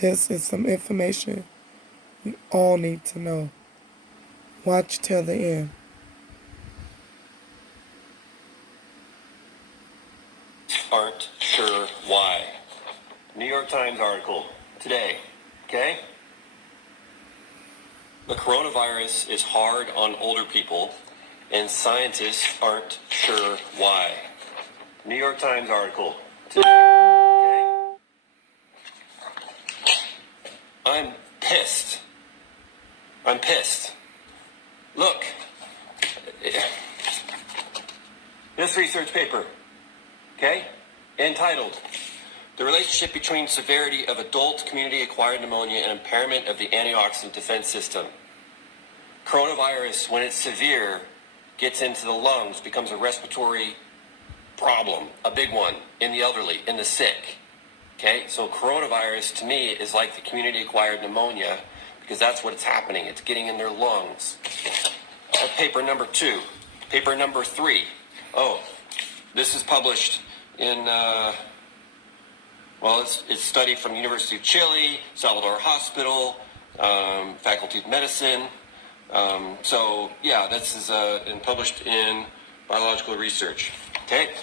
This is some information you all need to know. Watch till the end. Aren't sure why. New York Times article today, okay? The coronavirus is hard on older people, and scientists aren't sure why. New York Times article today, okay? I'm pissed. Look, this research paper, okay, entitled, "The Relationship Between Severity of Adult Community-Acquired Pneumonia and Impairment of the Antioxidant Defense System. Coronavirus, when it's severe, gets into the lungs, becomes a respiratory problem, a big one, in the elderly, in the sick." Okay, so coronavirus to me is like the community-acquired pneumonia because that's what it's happening. It's getting in their lungs. Paper number 2. Paper number 3. Oh, this is published in, it's study from University of Chile, Salvador Hospital, Faculty of Medicine. This is published in Biological Research. Okay,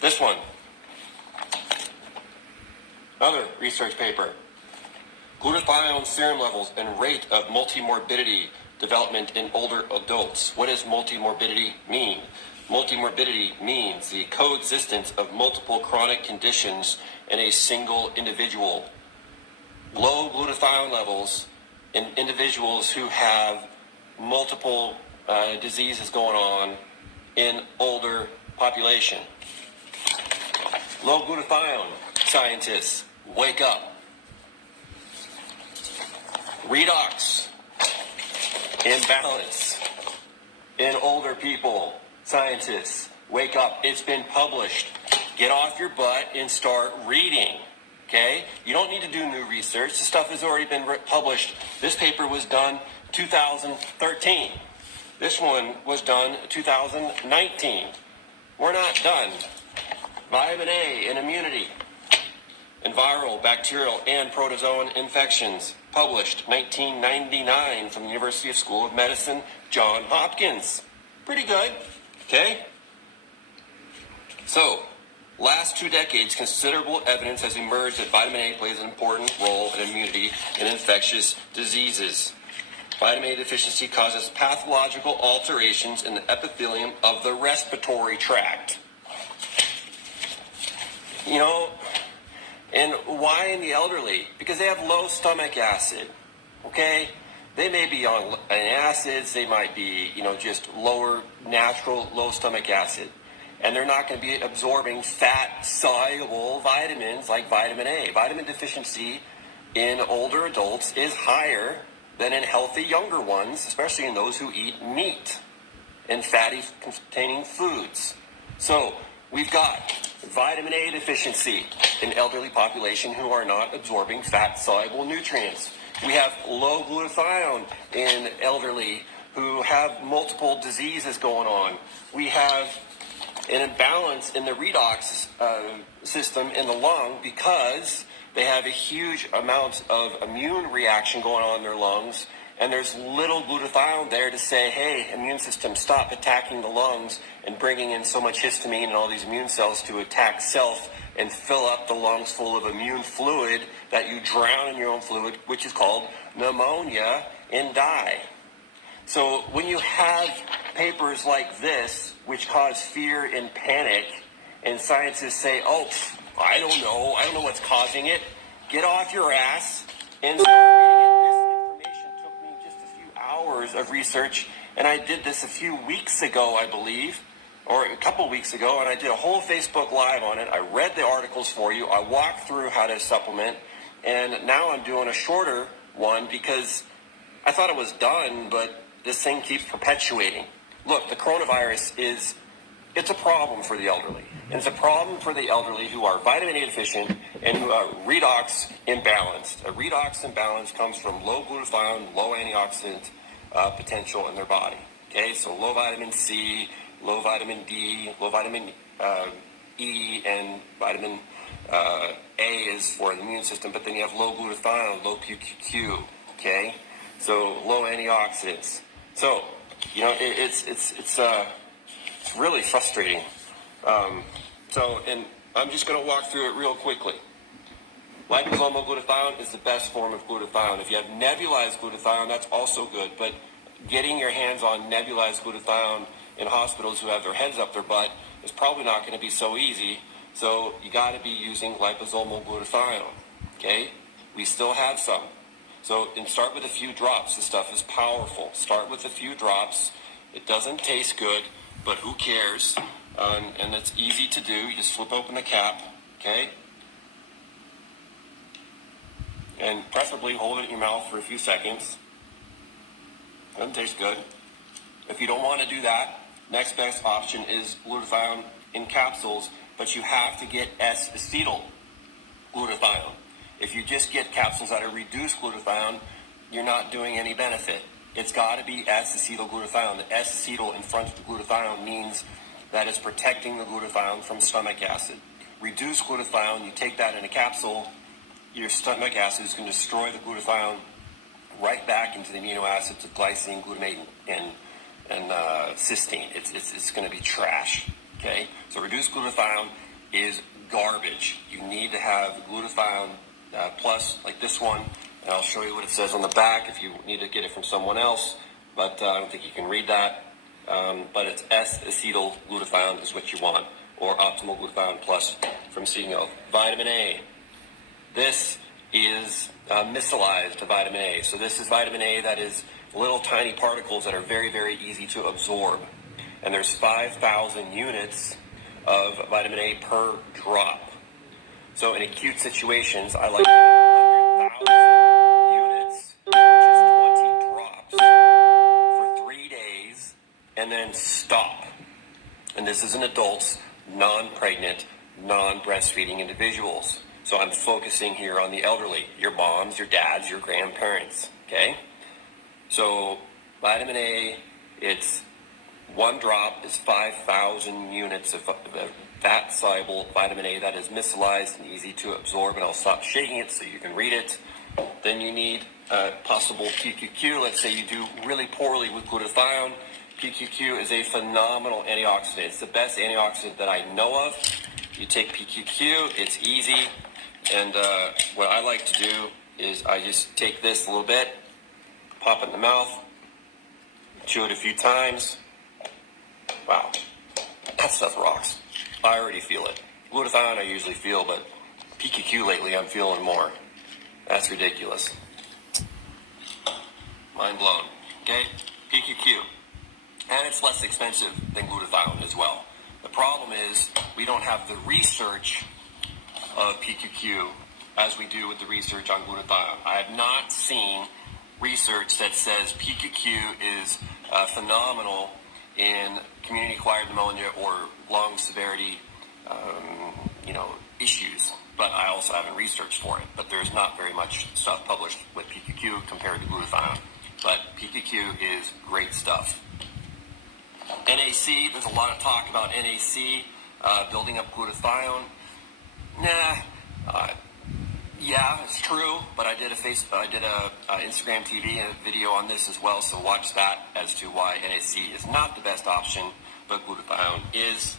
this one. Another research paper. Glutathione serum levels and rate of multimorbidity development in older adults. What does multimorbidity mean? Multimorbidity means the coexistence of multiple chronic conditions in a single individual. Low glutathione levels in individuals who have multiple diseases going on in older population. Low glutathione, scientists, wake up. Redox imbalance in older people, scientists, wake up. It's been published. Get off your butt and start reading, okay? You don't need to do new research. The stuff has already been published. This paper was done 2013. This one was done 2019. We're not done. Vitamin A and immunity and viral, bacterial, and protozoan infections, published 1999 from the University of School of Medicine, Johns Hopkins. Pretty good, okay? So, last 2 decades, considerable evidence has emerged that vitamin A plays an important role in immunity in infectious diseases. Vitamin A deficiency causes pathological alterations in the epithelium of the respiratory tract. You know, and why in the elderly? Because they have low stomach acid, okay? They may be on acids, they might be, just lower natural low stomach acid. And they're not going to be absorbing fat-soluble vitamins like vitamin A. Vitamin deficiency in older adults is higher than in healthy younger ones, especially in those who eat meat and fatty-containing foods. So we've got vitamin A deficiency in elderly population who are not absorbing fat-soluble nutrients. We have low glutathione in elderly who have multiple diseases going on. We have an imbalance in the redox system in the lung because they have a huge amount of immune reaction going on in their lungs, and there's little glutathione there to say, hey, immune system, stop attacking the lungs and bringing in so much histamine and all these immune cells to attack self and fill up the lungs full of immune fluid that you drown in your own fluid, which is called pneumonia, and die. So when you have papers like this, which cause fear and panic, and scientists say, oh, I don't know what's causing it, get off your ass and start reading it. This information took me just a few hours of research, and I did this a few weeks ago, I believe, or a couple weeks ago, and I did a whole Facebook Live on it. I read the articles for you. I walked through how to supplement, and now I'm doing a shorter one because I thought it was done, but this thing keeps perpetuating. Look, the coronavirus it's a problem for the elderly. And it's a problem for the elderly who are vitamin A deficient and who are redox imbalanced. A redox imbalance comes from low glutathione, low antioxidant potential in their body. Okay, so low vitamin C, low vitamin D, low vitamin E, and vitamin A is for the immune system, but then you have low glutathione, low PQQ, okay? So low antioxidants. So, you know, it's really frustrating. And I'm just going to walk through it real quickly. Liposomal glutathione is the best form of glutathione. If you have nebulized glutathione, that's also good, but getting your hands on nebulized glutathione in hospitals who have their heads up their butt is probably not going to be so easy. So you got to be using liposomal glutathione, okay? We still have some. So and start with a few drops. This stuff is powerful. Start with a few drops. It doesn't taste good, but who cares? And it's easy to do. You just flip open the cap, okay? And preferably hold it in your mouth for a few seconds. Doesn't taste good. If you don't want to do that, next best option is glutathione in capsules, but you have to get S-acetyl glutathione. If you just get capsules that are reduced glutathione, you're not doing any benefit. It's got to be S-acetyl glutathione. The S-acetyl in front of the glutathione means that it's protecting the glutathione from stomach acid. Reduced glutathione, you take that in a capsule, your stomach acid is going to destroy the glutathione right back into the amino acids of glycine, glutamate, and cysteine. It's going to be trash. Okay, so reduced glutathione is garbage. You need to have glutathione plus, like this one, and I'll show you what it says on the back if you need to get it from someone else. But I don't think you can read that. But it's S-acetyl glutathione is what you want, or optimal glutathione plus from CEO. Vitamin A. This is micellized vitamin A. So this is vitamin A that is little tiny particles that are very, very easy to absorb. And there's 5,000 units of vitamin A per drop. So in acute situations, I like 100,000 units, which is 20 drops, for 3 days, and then stop. And this is in adults, non-pregnant, non-breastfeeding individuals. So I'm focusing here on the elderly, your moms, your dads, your grandparents, okay? So vitamin A, it's one drop is 5,000 units of fat-soluble vitamin A that is micellized and easy to absorb, and I'll stop shaking it so you can read it. Then you need possible PQQ. Let's say you do really poorly with glutathione. PQQ is a phenomenal antioxidant. It's the best antioxidant that I know of. You take PQQ, it's easy. And what I like to do is I just take this a little bit, pop it in the mouth, chew it a few times. Wow, that stuff rocks. I already feel it. Glutathione I usually feel, but PQQ lately I'm feeling more. That's ridiculous. Mind blown. Okay, PQQ. And it's less expensive than glutathione as well. The problem is we don't have the research of PQQ as we do with the research on glutathione. I have not seen research that says PQQ is phenomenal in community-acquired pneumonia or lung severity, issues. But I also haven't researched for it. But there's not very much stuff published with PQQ compared to glutathione. But PQQ is great stuff. NAC, there's a lot of talk about NAC building up glutathione. Yeah, it's true, but I did a Instagram TV and a video on this as well, so watch that as to why NAC is not the best option, but glutathione is.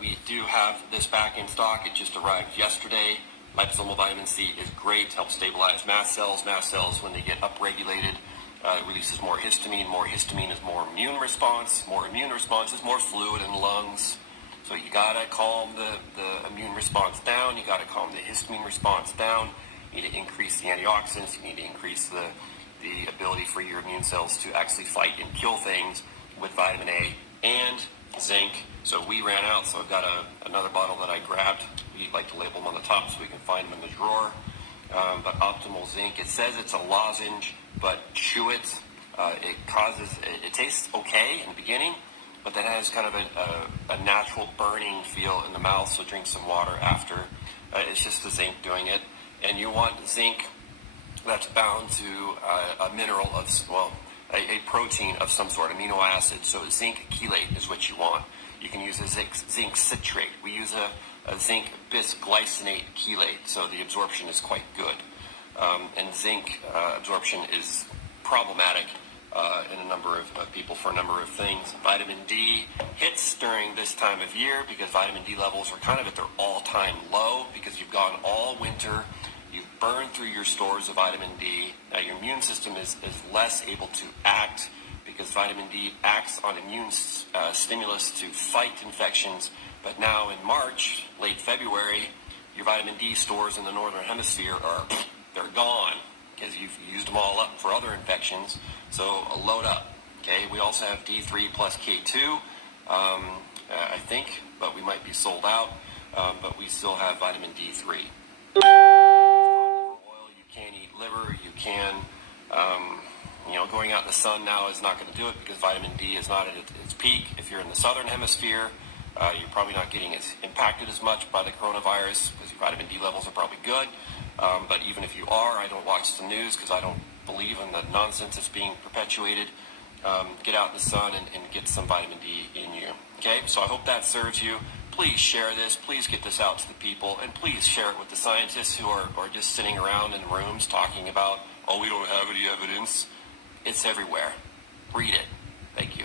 We do have this back in stock. It just arrived yesterday. Liposomal vitamin C is great, helps stabilize mast cells. Mast cells, when they get upregulated, releases more histamine. More histamine is more immune response. More immune response is more fluid in the lungs. So you gotta calm the immune response down. You gotta calm the histamine response down. You need to increase the antioxidants. You need to increase the ability for your immune cells to actually fight and kill things with vitamin A and zinc. So we ran out, so I've got another bottle that I grabbed. We like to label them on the top so we can find them in the drawer. But optimal zinc, it says it's a lozenge, but chew it. It tastes okay in the beginning, but then has kind of a natural burning feel in the mouth, so drink some water after. It's just the zinc doing it. And you want zinc that's bound to a mineral of, a protein of some sort, amino acid. So zinc chelate is what you want. You can use a zinc citrate. We use a zinc bisglycinate chelate, so the absorption is quite good. And zinc absorption is problematic in a number of people for a number of things. Vitamin D hits during this time of year because vitamin D levels are kind of at their all-time low because you've gone all winter, you've burned through your stores of vitamin D. Now your immune system is less able to act because vitamin D acts on immune stimulus to fight infections. But now in March, late February, your vitamin D stores in the northern hemisphere they're gone because you've used them all up for other infections. So load up. Okay. We also have D3 plus K2, I think, but we might be sold out. But we still have vitamin D3. You can't eat liver. You can. Going out in the sun now is not going to do it because vitamin D is not at its peak. If you're in the southern hemisphere, you're probably not getting as impacted as much by the coronavirus because your vitamin D levels are probably good. But even if you are, I don't watch the news because I don't believe in the nonsense that's being perpetuated. Get out in the sun and get some vitamin D in you. Okay, so I hope that serves you. Please share this. Please get this out to the people. And please share it with the scientists who are just sitting around in rooms talking about, oh, we don't have any evidence. It's everywhere. Read it. Thank you.